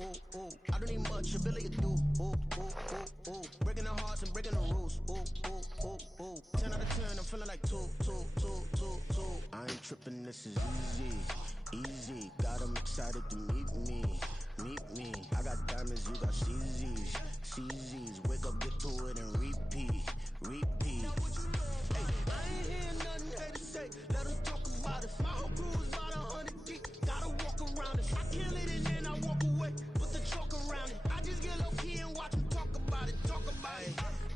I don't need much, ability to do. Breaking the hearts and breaking the rules. 10 out of 10, I'm feeling like 2. I ain't tripping, this is easy. Got them excited to meet me. I got diamonds, you got CZs. Wake up, get to it, and repeat. Hey, I ain't hearing nothing hate to say. Let them talk about us. My whole crew is about 100 deep. Gotta walk around it. I kill it and then I walk away. Put the chalk around it. I just get low key and watch them talk about it.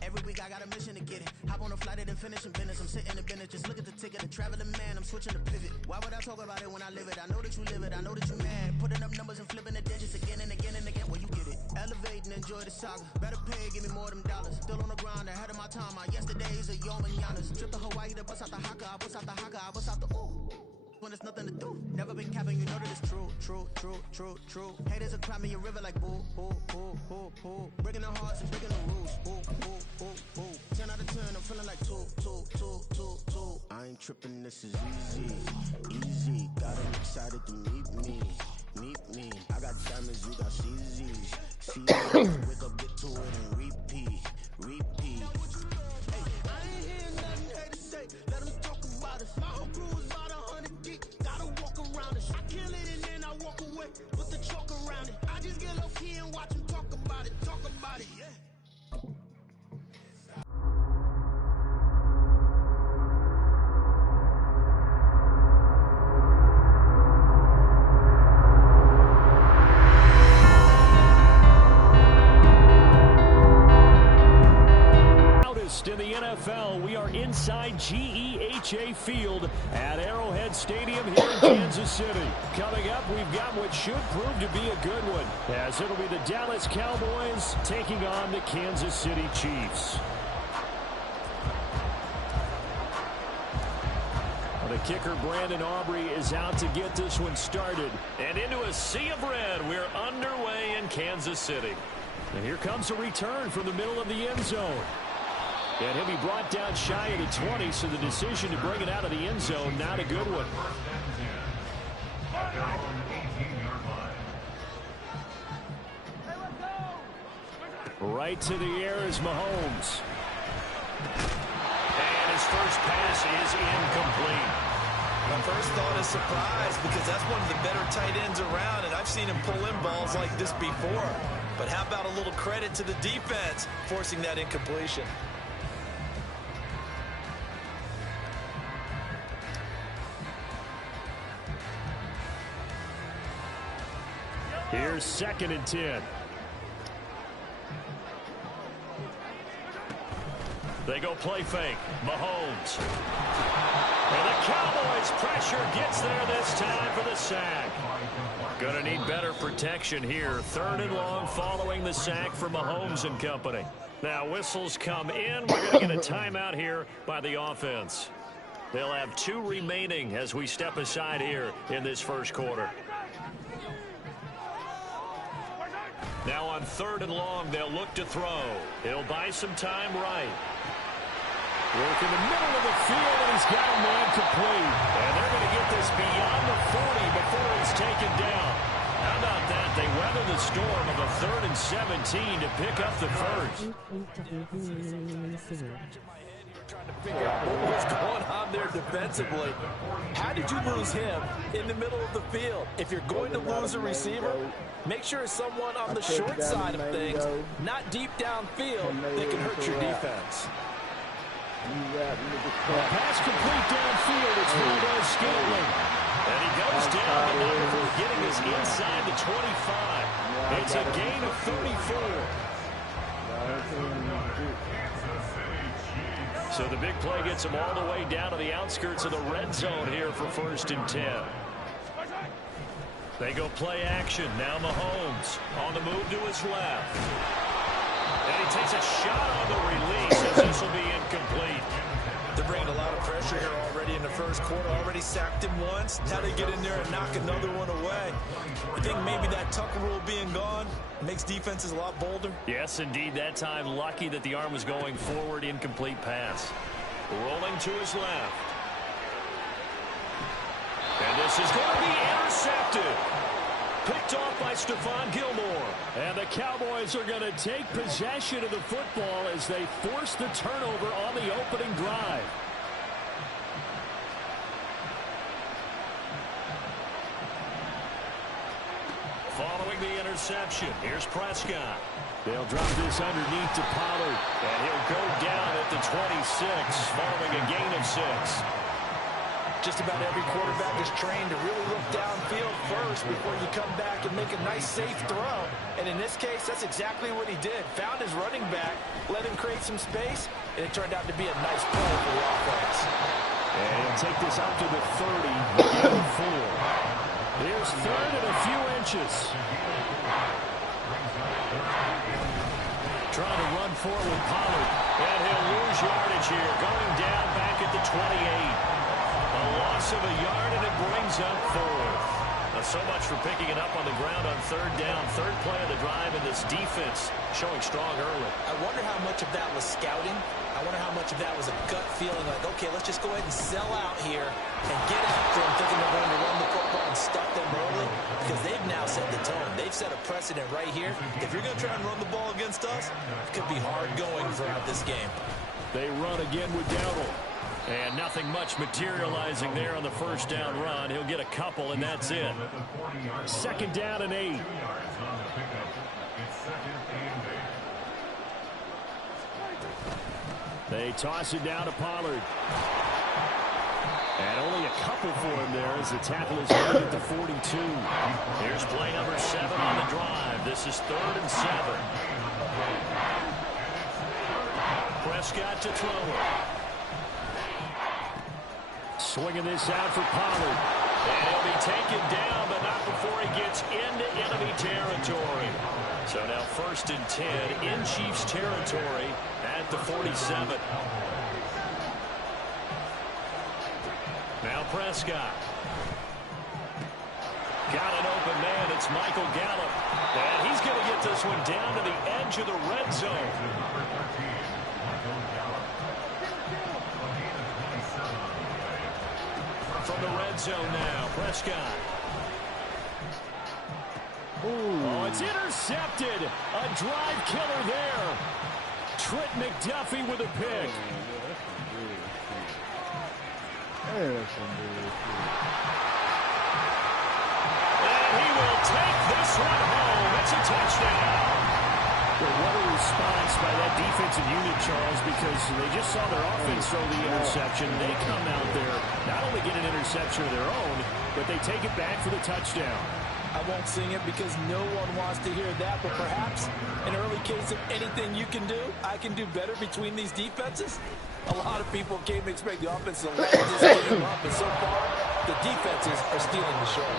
Every week I got a mission to get it. Hop on a flight and then finish in business. I'm sitting in business, just look at the ticket. A traveling man, I'm switching to pivot. Why would I talk about it when I live it? I know that you live it, I know that you mad. Putting up numbers and flipping the digits again and again and again. Well, you get it. Elevate and enjoy the saga. Better pay, give me more than dollars. Still on the grind, ahead of my time. My yesterdays are yo mananas. Trip to Hawaii to bust out the haka. I bust out the haka. I bust out the ooh. When there's nothing to do. Never been capping, you know that it's true. Haters will cry me a river like boo. Breaking the hearts and breaking the rules. 10 out of 10, I'm feeling like 2. I ain't tripping, this is easy. Got them excited to meet me. I got diamonds, you got CZs. Wake up, get to it, and repeat. Hey, I ain't hearing nothing hate to say. Let them talk about us. My whole crew is about 100 deep. Gotta walk around it. I kill it and then I walk away. Put the chalk around it. I just get low key and watch them talk about it. Yeah. In the NFL, we are inside GEHA Field at Arrowhead Stadium here in Kansas City. Coming up, we've got what should prove to be a good one, as it'll be the Dallas Cowboys taking on the Kansas City Chiefs. The kicker, Brandon Aubrey, is out to get this one started. And into a sea of red, we're underway in Kansas City. And here comes a return from the middle of the end zone. And he'll be brought down shy of the 20, so the decision to bring it out of the end zone, not a good one. Right to the air is Mahomes. And his first pass is incomplete. My first thought is surprise, because that's one of the better tight ends around, and I've seen him pull in balls like this before. But how about a little credit to the defense forcing that incompletion? Here's 2nd and 10. They go play fake. Mahomes. And the Cowboys pressure gets there this time for the sack. Going to need better protection here. 3rd and long following the sack for Mahomes and company. Now whistles come in. We're going to get a timeout here by the offense. They'll have 2 remaining as we step aside here in this first quarter. Now on 3rd and long, they'll look to throw. He'll buy some time right. Work in the middle of the field, and he's got a man complete. And they're going to get this beyond the 40 before he's taken down. How about that? They weather the storm of a 3rd and 17 to pick up the first. Trying to figure out what was going on there defensively. How did you lose him in the middle of the field? If you're going to lose a receiver, make sure it's someone on the short side of things, not deep downfield, that can hurt your defense. Pass complete downfield. It's Valdez-Scantling. And he goes down, but not before getting us inside the 25. It's a gain of 34. So the big play gets him all the way down to the outskirts of the red zone here for 1st and 10. They go play action. Now Mahomes on the move to his left. And he takes a shot on the release as this will be incomplete. They're bringing a lot of pressure here already in the first quarter. Already sacked him once. Now they get in there and knock another one away. I think maybe that Tucker rule being gone makes defenses a lot bolder. Yes, indeed. That time, lucky that the arm was going forward. Incomplete pass. Rolling to his left. And this is going to be intercepted. Picked off by Stephon Gilmore. And the Cowboys are going to take possession of the football as they force the turnover on the opening drive. Following the interception, here's Prescott. They'll drop this underneath to Pollard, and he'll go down at the 26, following a gain of 6. Just about every quarterback is trained to really look downfield first before you come back and make a nice, safe throw. And in this case, that's exactly what he did. Found his running back, let him create some space, and it turned out to be a nice play for the offense. And he'll take this out to the 30, gain of 4. Here's third and a few inches. Trying to run forward with Pollard. And he'll lose yardage here, going down back at the 28. A loss of a yard, and it brings up 4. So much for picking it up on the ground on third down. Third play of the drive, and this defense showing strong early. I wonder how much of that was scouting. I wonder how much of that was a gut feeling like, okay, let's just go ahead and sell out here and get after them, thinking they're going to run the football and stuff them early, because they've now set the tone. They've set a precedent right here. If you're going to try and run the ball against us, it could be hard going throughout this game. They run again with Dowdle. And nothing much materializing there on the first down run. He'll get a couple, and that's it. Second down and 8. They toss it down to Pollard. And only a couple for him there as the tackle is made at the 42. Here's play number 7 on the drive. This is 3rd and 7. Prescott to throw it. Swinging this out for Pollard. And he'll be taken down, but not before he gets into enemy territory. So now 1st and 10 in Chiefs territory at the 47. Now Prescott. Got an open man. It's Michael Gallup. And he's going to get this one down to the edge of the red zone. From the red zone now, Prescott. Oh, it's intercepted. A drive killer there. Trent McDuffie with a pick. And he will take this one home. It's a touchdown. Well, what a response by that defensive unit, Charles, because they just saw their offense throw the interception. They come out there, not only get an interception of their own, but they take it back for the touchdown. I won't sing it because no one wants to hear that, but perhaps an early case of anything you can do, I can do better between these defenses. A lot of people came to expect the offense to light this game up, and so far, the defenses are stealing the show.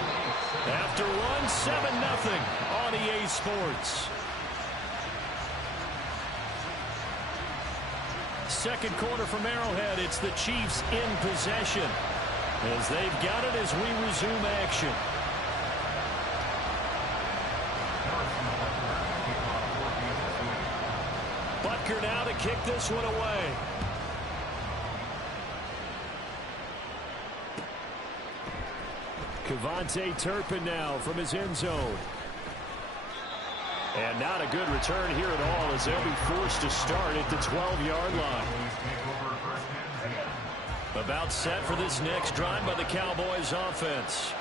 After one, 7-0 on EA Sports. Second quarter from Arrowhead, it's the Chiefs in possession as they've got it as we resume action. Butker now to kick this one away. Kevontae Turpin now from his end zone. And not a good return here at all as they'll be forced to start at the 12-yard line. About set for this next drive by the Cowboys offense.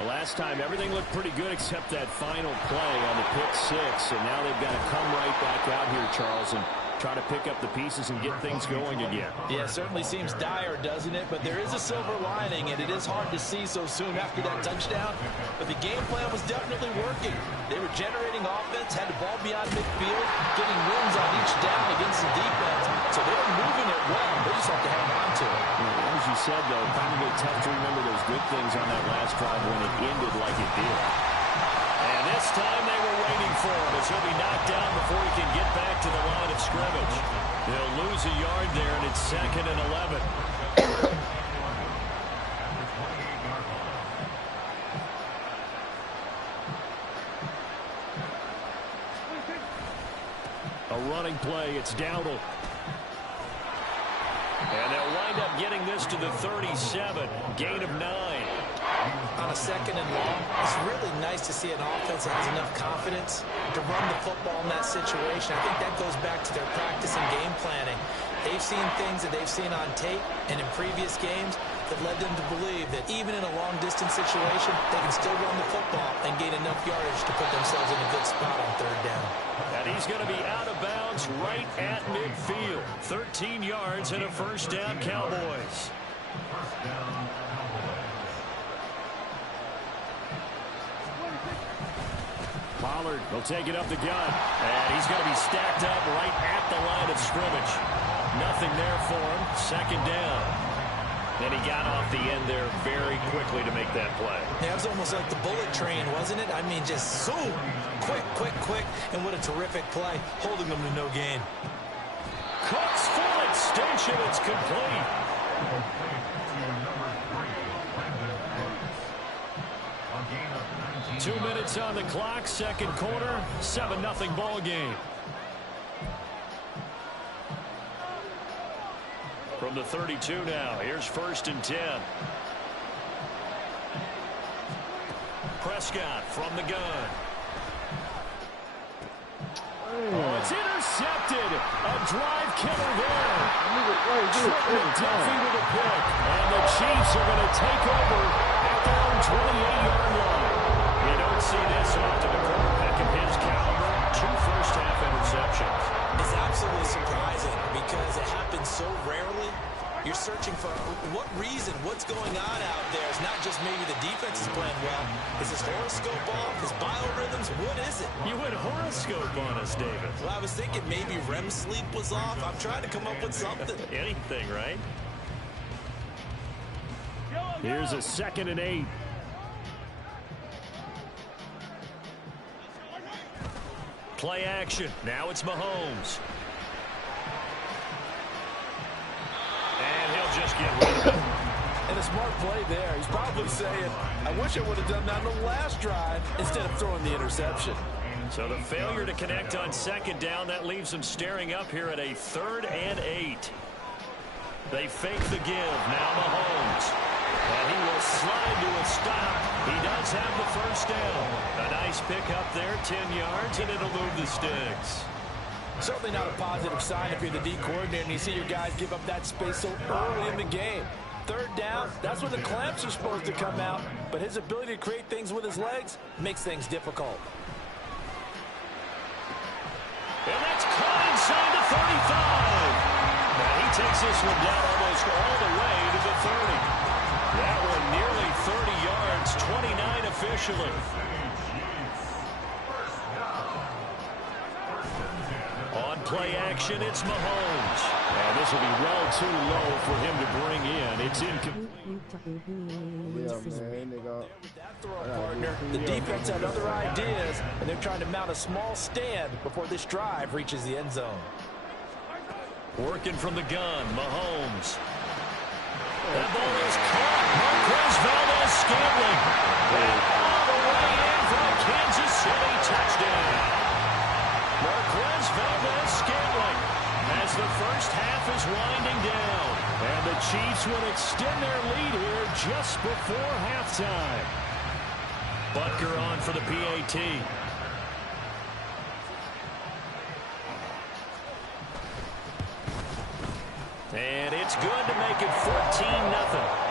The last time everything looked pretty good except that final play on the pick 6. And now they've got to come right back out here, Charles, and try to pick up the pieces and get things going again. Yeah, it certainly seems dire, doesn't it? But there is a silver lining, and it is hard to see so soon after that touchdown. But the game plan was definitely working. They were generating offense, had the ball beyond midfield, getting wins on each down against the defense. So they were moving it well. They just have to hang on to it. As you said, though, probably tough to remember those good things on that last drive when it ended like it did. And this time they were waiting for him as he'll be knocked down before he can get back to the line of scrimmage. They'll lose a yard there, and it's 2nd and 11. A running play, it's Dowdle. And they'll wind up getting this to the 37, gain of 9. On a 2nd and long, it's really nice to see an offense that has enough confidence to run the football in that situation. I think that goes back to their practice and game planning. They've seen things that they've seen on tape and in previous games that led them to believe that even in a long-distance situation, they can still run the football and gain enough yardage to put themselves in a good spot on 3rd down. And he's going to be out of bounds right at midfield. 13 yards and a 1st down, Cowboys. Pollard will take it up the gut, and he's going to be stacked up right at the line of scrimmage. Nothing there for him. 2nd down. And he got off the end there very quickly to make that play. Yeah, it was almost like the bullet train, wasn't it? I mean, just zoom. Quick, quick, quick. And what a terrific play, holding them to no gain. Cook's full extension. It's complete. 2 minutes on the clock, 2nd quarter, 7-0 ball game. From the 32 now, here's 1st and 10. Prescott from the gun. Oh, it's intercepted. A drive killer there. Trent McDuffie with a pick. And the Chiefs are going to take over at their own 28-yard line. You don't see this often. A quarterback of his caliber, 2 first-half interceptions. It's absolutely surprising because it happens so rarely. You're searching for what reason, what's going on out there. It's not just maybe the defense is playing well. Is his horoscope off? His biorhythms? What is it? You went horoscope on us, David. Well, I was thinking maybe REM sleep was off. I'm trying to come up with something. Anything, right? Here's a 2nd and 8. Play action. Now it's Mahomes. And he'll just get rid of it. And a smart play there. He's probably saying, I wish I would have done that on the last drive instead of throwing the interception. So the failure to connect on 2nd down, that leaves them staring up here at a 3rd and 8. They fake the give. Now Mahomes. And he will slide to a stop. He does have the 1st down. A nice pick up there, 10 yards, and it'll move the sticks. Certainly not a positive sign if you're the D coordinator and you see your guys give up that space so early in the game. 3rd down, that's when the clamps are supposed to come out. But his ability to create things with his legs makes things difficult. And that's caught inside the 35. Now he takes this one down almost all the way to the 30. That one nearly 30 yards, 29 officially. On play action, it's Mahomes. And this will be well too low for him to bring in. It's partner. The defense had other ideas, and they're trying to mount a small stand before this drive reaches the end zone. Working from the gun, Mahomes. That ball is caught. Marquez Valdes-Scantling. And all the way in for a Kansas City touchdown. Marquez Valdes-Scantling as the 1st half is winding down. And the Chiefs will extend their lead here just before halftime. Butker on for the PAT. And it's good to make it 14-0.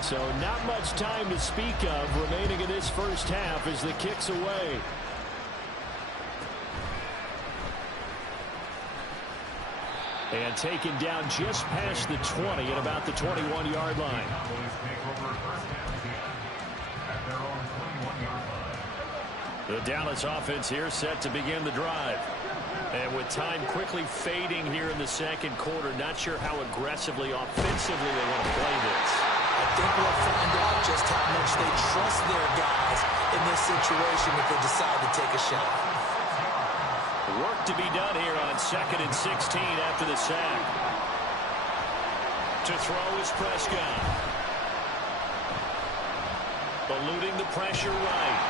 So not much time to speak of remaining in this 1st half as the kick's away. And taken down just past the 20 at about the 21-yard line. The Dallas offense here set to begin the drive. And with time quickly fading here in the 2nd quarter, not sure how aggressively, offensively they want to play this. I think we'll find out just how much they trust their guys in this situation if they decide to take a shot. Work to be done here on 2nd and 16 after the sack. To throw is Prescott. Eluding the pressure right.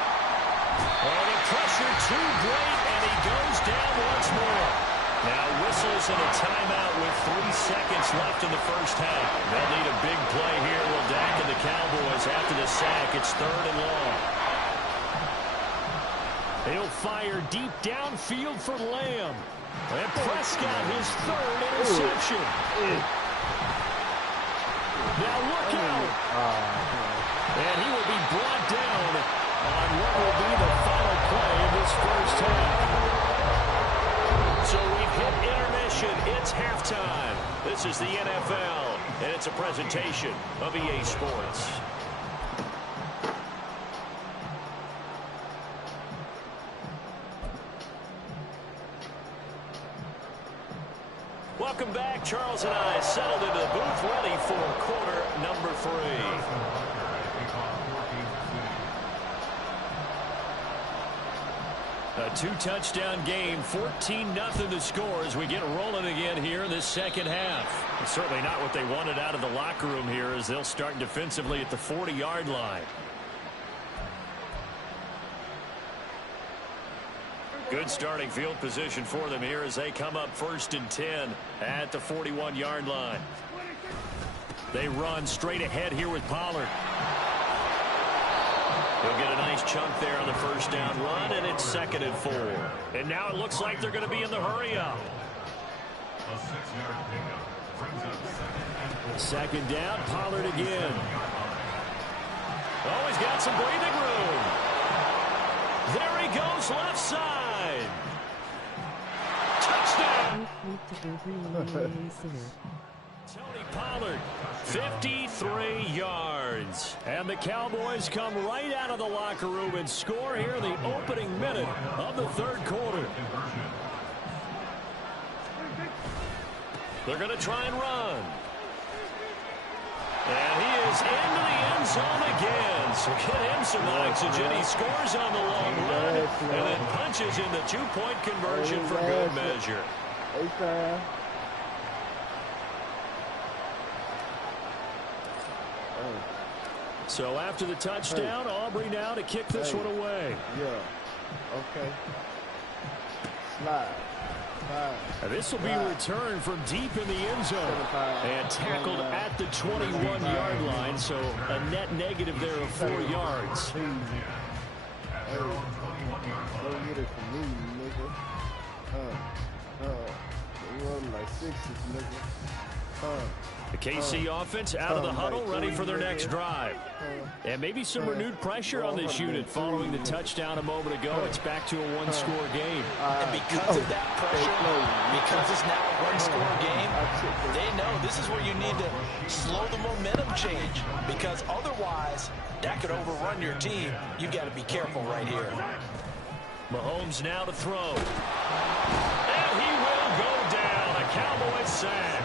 Oh, the pressure too great, and he goes down once more. Now whistles and a timeout with 3 seconds left in the first half. They'll need a big play here. Will Dak and the Cowboys after the sack. It's 3rd and long. He'll fire deep downfield for Lamb. And Prescott, his 3rd interception. Now look out. And he will be brought down on what will be the final play of this first half. So we've hit intermission. It's halftime. This is the NFL, and it's a presentation of EA Sports. Welcome back. Charles and I settled into the booth, ready for quarter number 3. A 2-touchdown game, 14-0 the score as we get rolling again here in this second half. It's certainly not what they wanted out of the locker room here as they'll start defensively at the 40-yard line. Good starting field position for them here as they come up 1st and 10 at the 41-yard line. They run straight ahead here with Pollard. He'll get a nice chunk there on the first down run, and it's 2nd and 4. And now it looks like they're going to be in the hurry-up. 2nd down, Pollard again. Oh, he's got some breathing room. There he goes, left side. Touchdown. Tony Pollard, 53 yards. And the Cowboys come right out of the locker room and score here in the opening minute of the 3rd quarter. They're going to try and run. And he is into the end zone again. So get him some oxygen. He scores on the long run and then punches in the 2-point conversion for good measure. So after the touchdown, Aubrey now to kick this one away. Yeah. Okay. Slide. And this will be returned from deep in the end zone and tackled at the 21-yard line, so a net negative there of 4 yards. Hey, don't get it from me, nigga. You run like 6s, nigga. The KC offense out of the huddle, ready for their next drive. And maybe some renewed pressure on this unit following the touchdown a moment ago. It's back to a 1-score game. And because of that pressure, because it's now a 1-score game, they know this is where you need to slow the momentum change. Because otherwise, that could overrun your team. You've got to be careful right here. Mahomes now to throw. And he will go down. A Cowboys sack.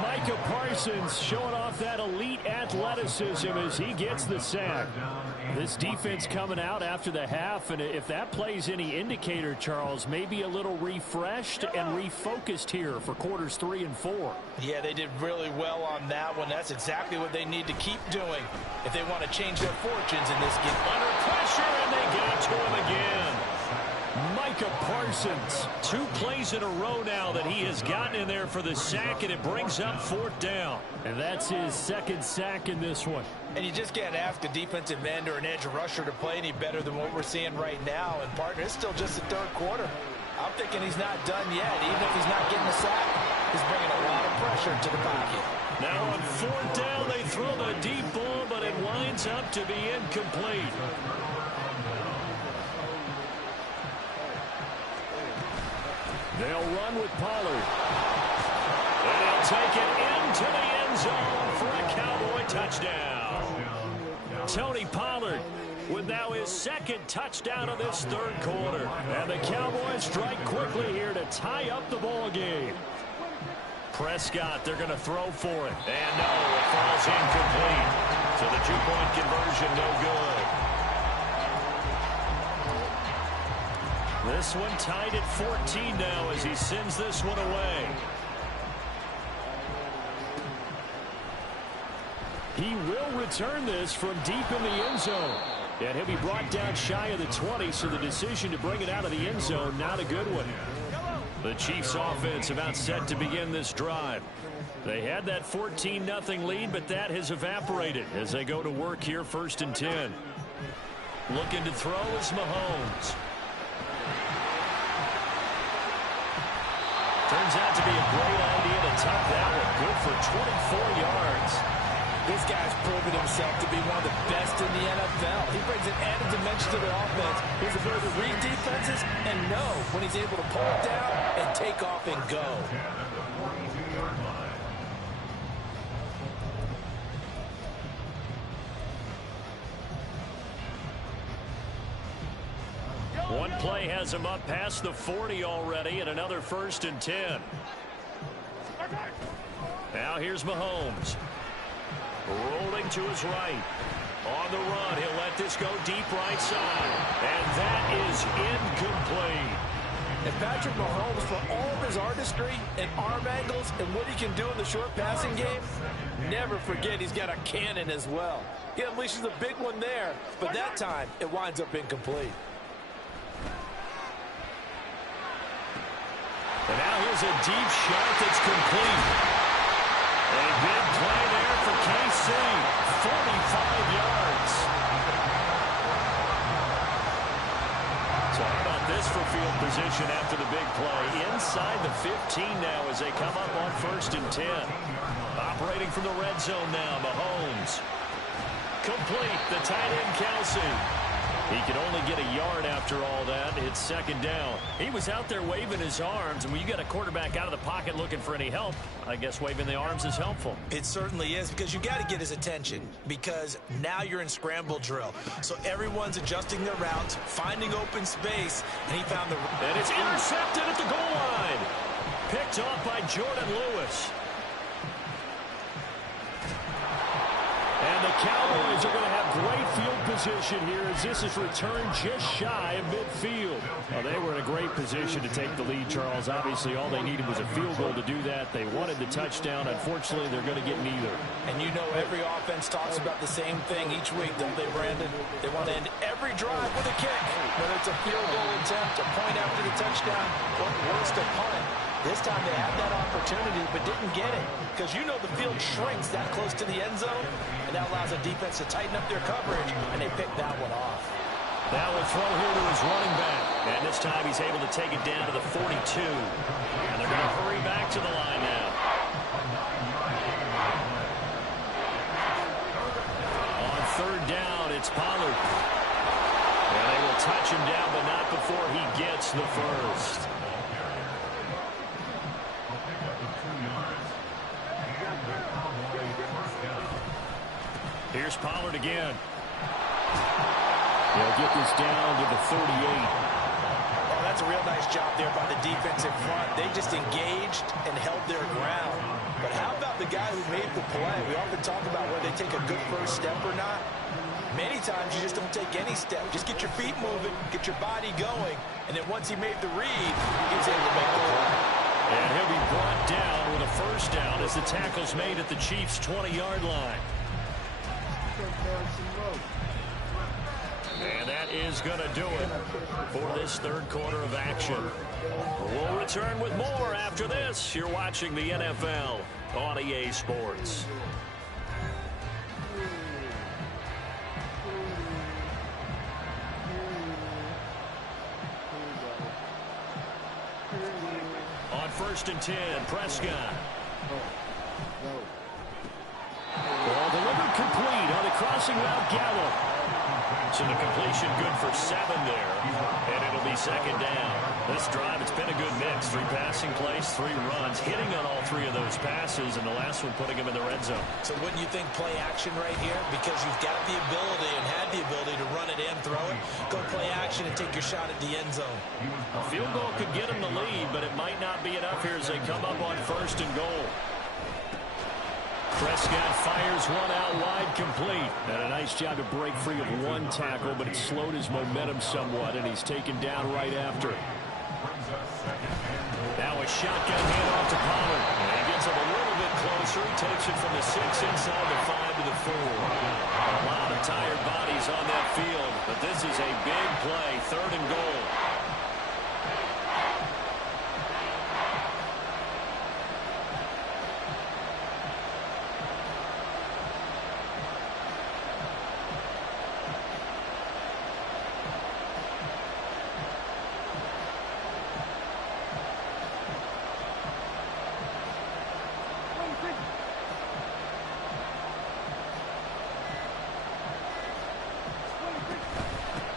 Micah Parsons showing off that elite athleticism as he gets the sack. This defense coming out after the half, and if that plays any indicator, Charles, maybe a little refreshed and refocused here for quarters 3 and 4. Yeah, they did really well on that one. That's exactly what they need to keep doing if they want to change their fortunes in this game. Under pressure, and they got to him again. Micah Parsons, 2 plays in a row now that he has gotten in there for the sack, and it brings up 4th down. And that's his 2nd sack in this one. And you just can't ask a defensive end or an edge rusher to play any better than what we're seeing right now. And, partner, it's still just the 3rd quarter. I'm thinking he's not done yet. Even if he's not getting a sack, he's bringing a lot of pressure to the pocket. Now on 4th down, they throw the deep ball, but it winds up to be incomplete. They'll run with Pollard. And he'll take it into the end zone for a Cowboy touchdown. Tony Pollard with now his 2nd touchdown of this 3rd quarter. And the Cowboys strike quickly here to tie up the ball game. Prescott, they're going to throw for it. And no, it falls incomplete. So the 2-point conversion, no good. This one tied at 14 now as he sends this one away. He will return this from deep in the end zone. And he'll be brought down shy of the 20, so the decision to bring it out of the end zone, not a good one. The Chiefs offense about set to begin this drive. They had that 14-0 lead, but that has evaporated as they go to work here, 1st and 10. Looking to throw is Mahomes. Turns out to be a great idea to tuck that one. Good for 24 yards. This guy's proven himself to be one of the best in the NFL. He brings an added dimension to their offense. His ability to read defenses and know when he's able to pull it down and take off and go. One play has him up past the 40 already, and another 1st and 10. Now here's Mahomes. Rolling to his right. On the run, he'll let this go deep right side. And that is incomplete. And Patrick Mahomes, for all of his artistry and arm angles and what he can do in the short passing game, never forget he's got a cannon as well. He unleashes a big one there, but that time it winds up incomplete. And now here's a deep shot that's complete. A big play there for KC. 45 yards. So how about this for field position after the big play? Inside the 15 now as they come up on 1st and 10. Operating from the red zone now, Mahomes. Complete, the tight end Kelsey. He can only get a yard after all that. It's 2nd down. He was out there waving his arms, and when you got a quarterback out of the pocket looking for any help, I guess waving the arms is helpful. It certainly is, because you got to get his attention, because now you're in scramble drill. So everyone's adjusting their routes, finding open space, and he found the... And it's intercepted at the goal line. Picked off by Jordan Lewis. And the Cowboys are going to have great field position here as this is returned just shy of midfield. Well, they were in a great position to take the lead, Charles. Obviously, all they needed was a field goal to do that. They wanted the touchdown. Unfortunately, they're going to get neither. And you know every offense talks about the same thing each week, don't they, Brandon? They want to end every drive with a kick, whether it's a field goal attempt, a point after the touchdown, or worse, a punt. This time they had that opportunity but didn't get it, because you know the field shrinks that close to the end zone, and that allows the defense to tighten up their coverage, and they picked that one off. Now a throw here to his running back, and this time he's able to take it down to the 42, and they're going to hurry back to the line now. On 3rd down, it's Pollard. And they will touch him down, but not before he gets the first. Here's Pollard again. They'll get this down to the 38. Oh, that's a real nice job there by the defense in front. They just engaged and held their ground. But how about the guy who made the play? We often talk about whether they take a good first step or not. Many times you just don't take any step. Just get your feet moving, get your body going, and then once he made the read, he was able to make the play. And he'll be brought down with a first down as the tackle's made at the Chiefs' 20-yard line. And that is going to do it for this 3rd quarter of action. We'll return with more after this. You're watching the NFL on EA Sports. On 1st and 10, Prescott. Ball delivered complete on the crossing route, Gallup. So the completion good for 7 there, and it'll be 2nd down. This drive, it's been a good mix. 3 passing plays, 3 runs, hitting on all 3 of those passes, and the last one putting him in the red zone. So wouldn't you think play action right here? Because you've got the ability and had the ability to run it in, throw it, go play action and take your shot at the end zone. A field goal could get him the lead, but it might not be enough here as they come up on 1st and goal. Prescott fires one out wide, complete. And a nice job to break free of 1 tackle, but it slowed his momentum somewhat, and he's taken down right after. Now a shotgun handoff to Pollard. And he gets him a little bit close pressure. He takes it from the 6 inside the 5 to the 4. A lot of tired bodies on that field, but this is a big play, 3rd and goal.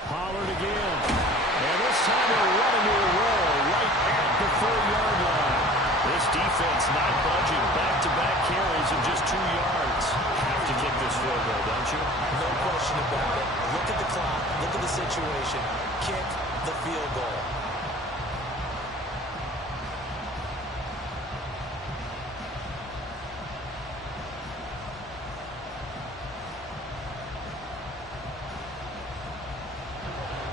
Pollard again. And this time they're running to a roll right at the 4-yard line. This defense not budging. Back-to-back carries of just 2 yards. Have to kick this field goal, don't you? No question about it. Look at the clock. Look at the situation. Kick the field goal.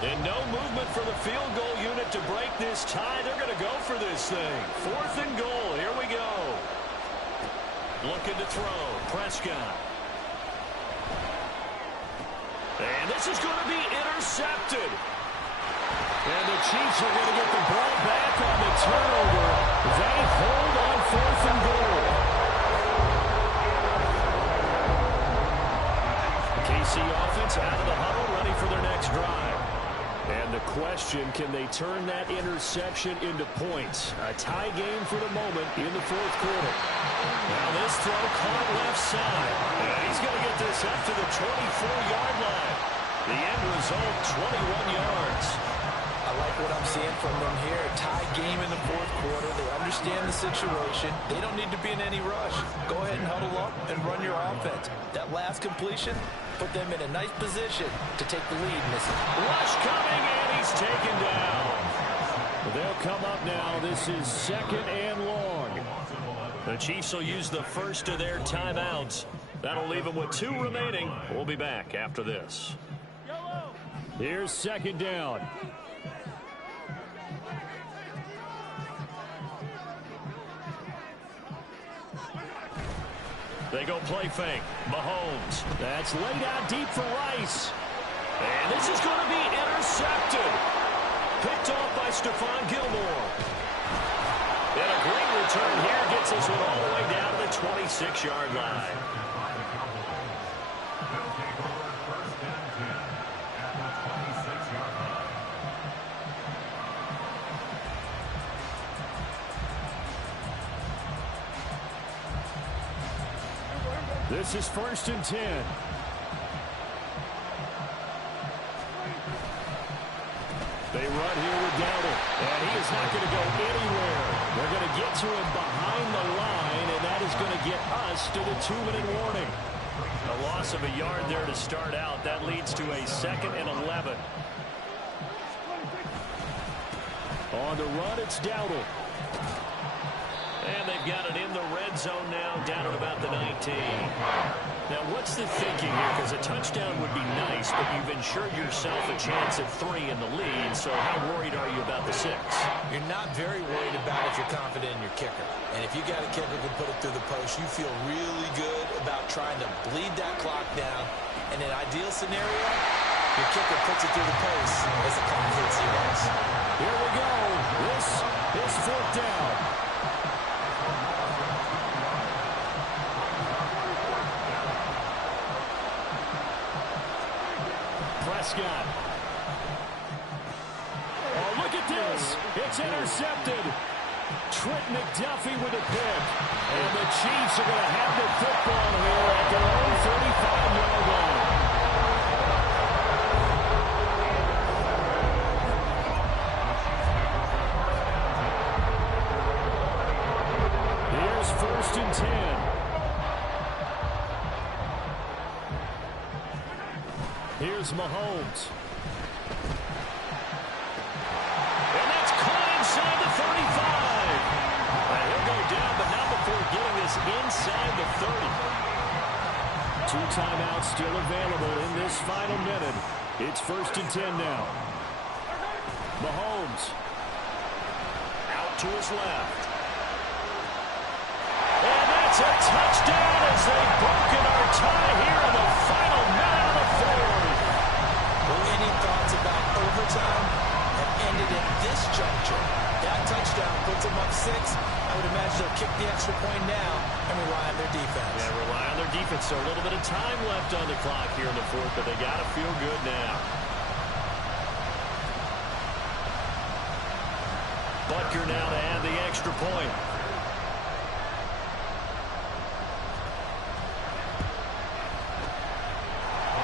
And no movement for the field goal unit to break this tie. They're going to go for this thing. 4th and goal. Here we go. Looking to throw. Prescott. And this is going to be intercepted. And the Chiefs are going to get the ball back on the turnover. They hold on 4th and goal. KC offense out of the huddle, ready for their next drive. And the question, can they turn that interception into points? A tie game for the moment in the 4th quarter. Now this throw caught left side. And he's going to get this up to the 24-yard line. The end result, 21 yards. I like what I'm seeing from them here. Tie game in the 4th quarter. They understand the situation. They don't need to be in any rush. Go ahead and huddle up and run your offense. That last completion put them in a nice position to take the lead. Rush coming, and he's taken down. They'll come up now. This is 2nd and long. The Chiefs will use the first of their timeouts. That'll leave them with 2 remaining. We'll be back after this. Here's 2nd down. They go play fake. Mahomes. That's laid out deep for Rice. And this is going to be intercepted. Picked off by Stephon Gilmore. And a great return here gets us one all the way down to the 26-yard line. This is 1st and 10. They run here with Dowdle, and he is not going to go anywhere. They're going to get to him behind the line, and that is going to get us to the 2-minute warning. A loss of a yard there to start out. That leads to a 2nd and 11. On the run, it's Dowdle. And they've got it in the red zone now, down at about the 19. Now, what's the thinking here? Because a touchdown would be nice, but you've ensured yourself a chance at 3 in the lead, so how worried are you about the 6? You're not very worried about if you're confident in your kicker. And if you got a kicker who can put it through the post, you feel really good about trying to bleed that clock down. In an ideal scenario, your kicker puts it through the post as the clock hits 0. Here we go. This is 4th down. Prescott. Oh, look at this. It's intercepted. Trent McDuffie with a pick. And the Chiefs are going to have the football here at their own 35-yard line. Here's 1st and 10. Here's Mahomes. And that's caught inside the 35. And he'll go down, but not before getting this inside the 30. 2 timeouts still available in this final minute. It's 1st and 10 now. Mahomes. Out to his left. And that's It's a touchdown as they've broken our tie here in the final minute of the fourth. Well, any thoughts about overtime have ended at this juncture? That touchdown puts them up 6. I would imagine they'll kick the extra point now and rely on their defense. Yeah, rely on their defense. So a little bit of time left on the clock here in the fourth, but they got to feel good now. Butker now to add the extra point.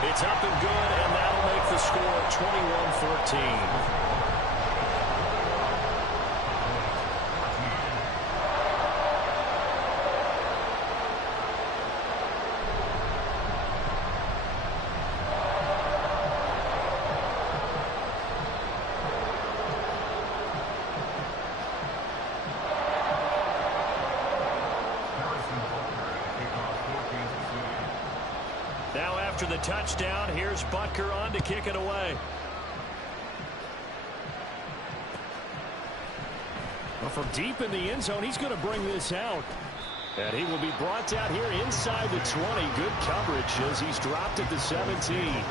It's up and good, and that'll make the score 21-14. Now after the touchdown, here's Butker on to kick it away. Well, from deep in the end zone, he's going to bring this out. And he will be brought out here inside the 20. Good coverage as he's dropped at the 17.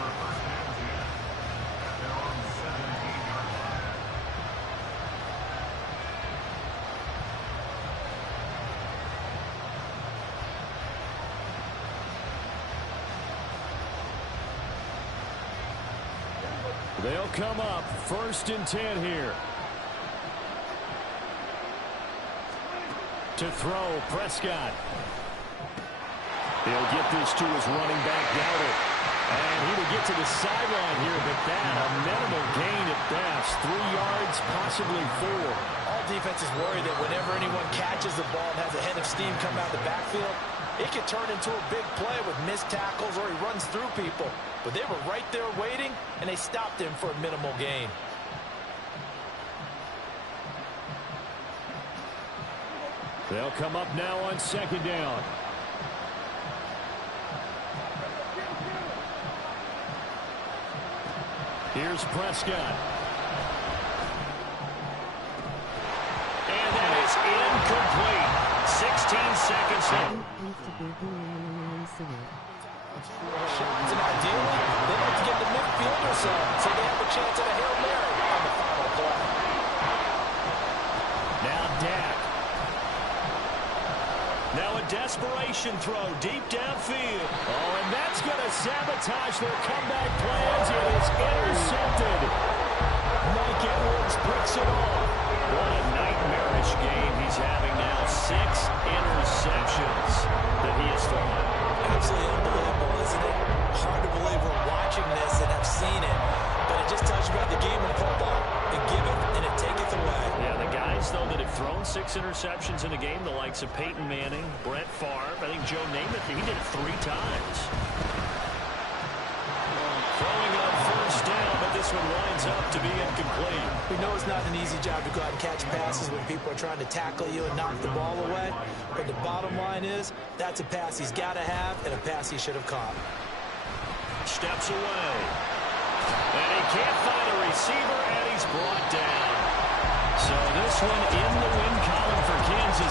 They'll come up 1st and 10 here. To throw, Prescott. He'll get this to his running back, Dowdle. And he will get to the sideline here, but that a minimal gain at best. 3 yards, possibly 4. All defenses worry that whenever anyone catches the ball and has a head of steam come out of the backfield, it can turn into a big play with missed tackles or he runs through people. But they were right there waiting, and they stopped him for a minimal gain. They'll come up now on 2nd down. Here's Prescott. And that is incomplete. 16 seconds left. It's an ideal. They'd like to get the midfield or so they have a chance at a Hail Mary on the final play. Now Dak. Now a desperation throw deep downfield. Oh, and that's going to sabotage their comeback plans. It is intercepted. Mike Edwards picks it off. What a nightmarish game he's having now. 6 interceptions that he has thrown. Absolutely unbelievable, isn't it? Hard to believe we're watching this and have seen it, but it just tells you about the game of football. It giveth and it taketh away. Yeah, the guys, though, that have thrown 6 interceptions in a game, the likes of Peyton Manning, Brett Favre, I think Joe Namath, he did it 3 times. Throwing on 1st down, but this one winds up to be incomplete. We know it's not an easy job to go out and catch passes when people are trying to tackle you and knock the ball away, but the bottom line is that's a pass he's got to have and a pass he should have caught. Steps away. And he can't find a receiver, and he's brought down. So this one in the win column for Kansas